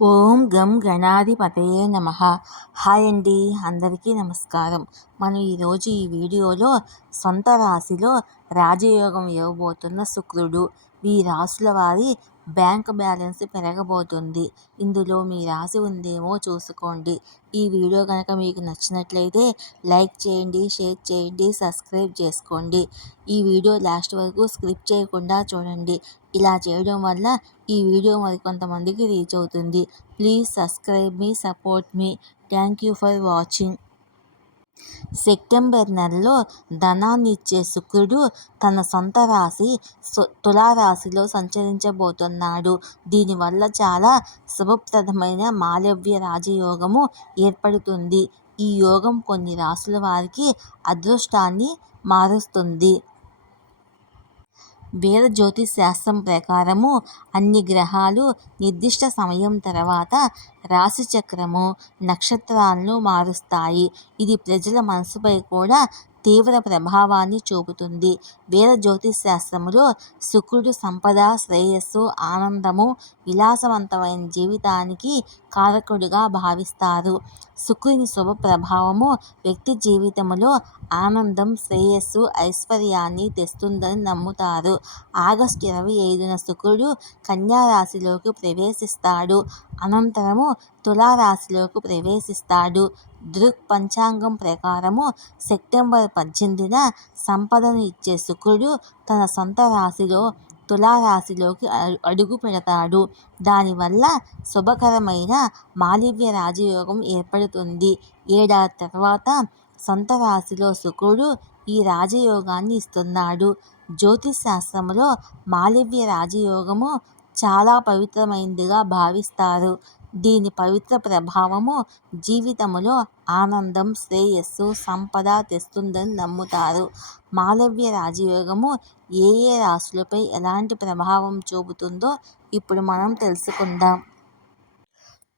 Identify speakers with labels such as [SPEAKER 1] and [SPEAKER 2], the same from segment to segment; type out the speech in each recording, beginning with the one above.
[SPEAKER 1] ఓం గం గణాధిపతయే నమ. హాయ్ అండి అందరికీ నమస్కారం. మనం ఈరోజు ఈ వీడియోలో సొంత రాశిలో రాజయోగం ఇవ్వబోతున్న శుక్రుడు. ఈ రాశుల వారి బ్యాంక్ బ్యాలెన్స్ పెరగబోతుంది. ఇందులో మీ రాశి ఉందేమో చూసుకోండి. ఈ వీడియో కనుక మీకు నచ్చినట్లయితే లైక్ చేయండి షేర్ చేయండి సబ్స్క్రైబ్ చేసుకోండి. ఈ వీడియో లాస్ట్ వరకు స్క్రిప్ట్ చేయకుండా చూడండి. ఇలా చేయడం వల్ల ఈ వీడియో మరికొంతమందికి రీచ్ అవుతుంది. ప్లీజ్ సబ్స్క్రైబ్ మీ support me. Thank you for watching. September నెలలో ధనాన్నిచ్చే శుక్రుడు తన సొంత రాశి తులారాశిలో సంచరించబోతున్నాడు. దీనివల్ల చాలా శుభప్రదమైన మాలవ్య రాజయోగము ఏర్పడుతుంది. ఈ యోగం కొన్ని రాశుల వారికి అదృష్టాన్ని మారుస్తుంది. వేద జ్యోతిష్ శాస్త్రం ప్రకారము అన్ని గ్రహాలు నిర్దిష్ట సమయం తర్వాత రాశిచక్రము నక్షత్రాలను మారుస్తాయి. ఇది ప్రజల మనసుపై కూడా తీవ్ర ప్రభావాన్ని చూపుతుంది. వేద జ్యోతిష్ శాస్త్రములో శుక్రుడు సంపద శ్రేయస్సు ఆనందము విలాసవంతమైన జీవితానికి కారకుడిగా భావిస్తారు. శుక్రుని శుభ ప్రభావము వ్యక్తి జీవితంలో ఆనందం శ్రేయస్సు ఐశ్వర్యాన్ని తెస్తుందని నమ్ముతారు. ఆగస్టు ఇరవై ఐదున శుక్రుడు కన్యారాశిలోకి ప్రవేశిస్తాడు. అనంతరము తులారాశిలోకి ప్రవేశిస్తాడు. దృక్ పంచాంగం ప్రకారము సెప్టెంబర్ పద్దెనిమిదిన సంపదను ఇచ్చే శుక్రుడు తన సొంత రాశిలో తులారాశిలోకి అడుగు పెడతాడు. దానివల్ల శుభకరమైన మాలివ్య రాజయోగం ఏర్పడుతుంది. ఏడాది తర్వాత సొంత రాశిలో శుక్రుడు ఈ రాజయోగాన్ని ఇస్తున్నాడు. జ్యోతిష్ శాస్త్రంలో మాలివ్య రాజయోగము చాలా పవిత్రమైనదిగా భావిస్తారు. దీని పవిత్ర ప్రభావము జీవితములో ఆనందం శ్రేయస్సు సంపద తెస్తుందని నమ్ముతారు. మాలవ్య రాజయోగము ఏ ఏ రాశులపై ఎలాంటి ప్రభావం చూపుతుందో ఇప్పుడు మనం తెలుసుకుందాం.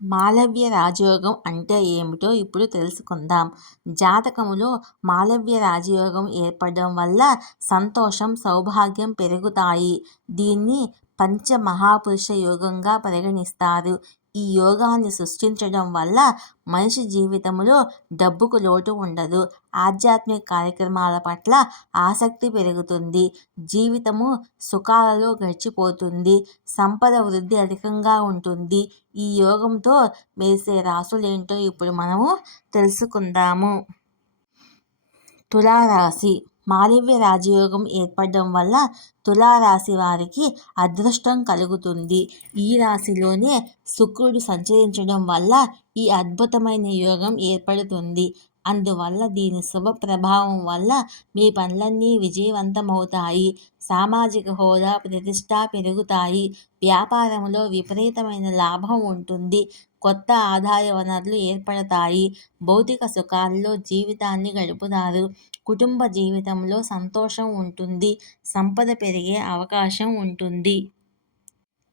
[SPEAKER 1] మాలవ్య రాజయోగం అంటే ఏమిటో ఇప్పుడు తెలుసుకుందాం. జాతకములో మాలవ్య రాజయోగం ఏర్పడడం వల్ల సంతోషం సౌభాగ్యం పెరుగుతాయి. దీన్ని పంచమహాపురుష యోగంగా పరిగణిస్తారు. ఈ యోగాన్ని సృష్టించడం వల్ల మనిషి జీవితంలో డబ్బుకు లోటు ఉండదు. ఆధ్యాత్మిక కార్యక్రమాల పట్ల ఆసక్తి పెరుగుతుంది. జీవితము సుఖాలలో గడిచిపోతుంది. సంపద వృద్ధి అధికంగా ఉంటుంది. ఈ యోగంతో వేసే రాసులేంటో ఇప్పుడు మనము తెలుసుకుందాము. తులారాశి మాలివ్య రాజయోగం ఏర్పడడం వల్ల తులారాశి వారికి అదృష్టం కలుగుతుంది. ఈ రాశిలోనే శుక్రుడు సంచరించడం వల్ల ఈ అద్భుతమైన యోగం ఏర్పడుతుంది. అందువల్ల దీని శుభ ప్రభావం వల్ల మీ పనులన్నీ విజయవంతమవుతాయి. సామాజిక హోదా ప్రతిష్ట పెరుగుతాయి. వ్యాపారంలో విపరీతమైన లాభం ఉంటుంది. కొత్త ఆదాయ వనరులు ఏర్పడతాయి. భౌతిక సుఖాల్లో జీవితాన్ని గడుపుతారు. కుటుంబ జీవితంలో సంతోషం ఉంటుంది. సంపద పెరిగే అవకాశం ఉంటుంది.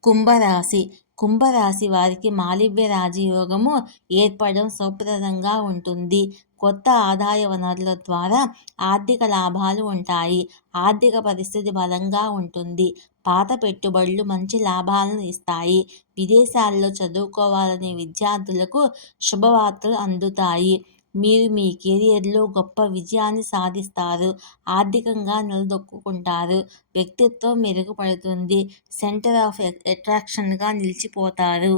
[SPEAKER 1] కుంభరాశి. కుంభరాశి వారికి మాలివ్య రాజయోగము ఏర్పడడం సౌప్రదంగా ఉంటుంది. కొత్త ఆదాయ వనరుల ద్వారా ఆర్థిక లాభాలు ఉంటాయి. ఆర్థిక పరిస్థితి బలంగా ఉంటుంది. పాత పెట్టుబడులు మంచి లాభాలను ఇస్తాయి. విదేశాల్లో చదువుకోవాలనే విద్యార్థులకు శుభవార్తలు అందుతాయి. మీరు మీ కెరియర్లో గొప్ప విజయాన్ని సాధిస్తారు. ఆర్థికంగా నిలదొక్కుంటారు వ్యక్తిత్వం మెరుగుపడుతుంది. సెంటర్ ఆఫ్ అట్రాక్షన్గా నిలిచిపోతారు.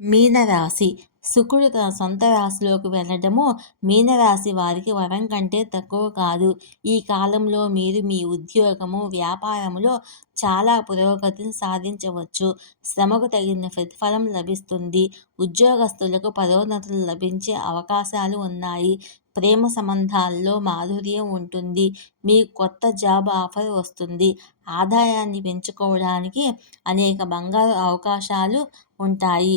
[SPEAKER 1] మీనరాశి శుక్రుడు తన సొంత రాశిలోకి వెళ్ళడము మీనరాశి వారికి వరం కంటే తక్కువ కాదు. ఈ కాలంలో మీరు మీ ఉద్యోగము వ్యాపారములో చాలా పురోగతిని సాధించవచ్చు. శ్రమకు తగిన ప్రతిఫలం లభిస్తుంది. ఉద్యోగస్తులకు పదోన్నతులు లభించే అవకాశాలు ఉన్నాయి. ప్రేమ సంబంధాల్లో మాధుర్యం ఉంటుంది. మీ కొత్త జాబ్ ఆఫర్ వస్తుంది. ఆదాయాన్ని పెంచుకోవడానికి అనేక బంగారు అవకాశాలు ఉంటాయి.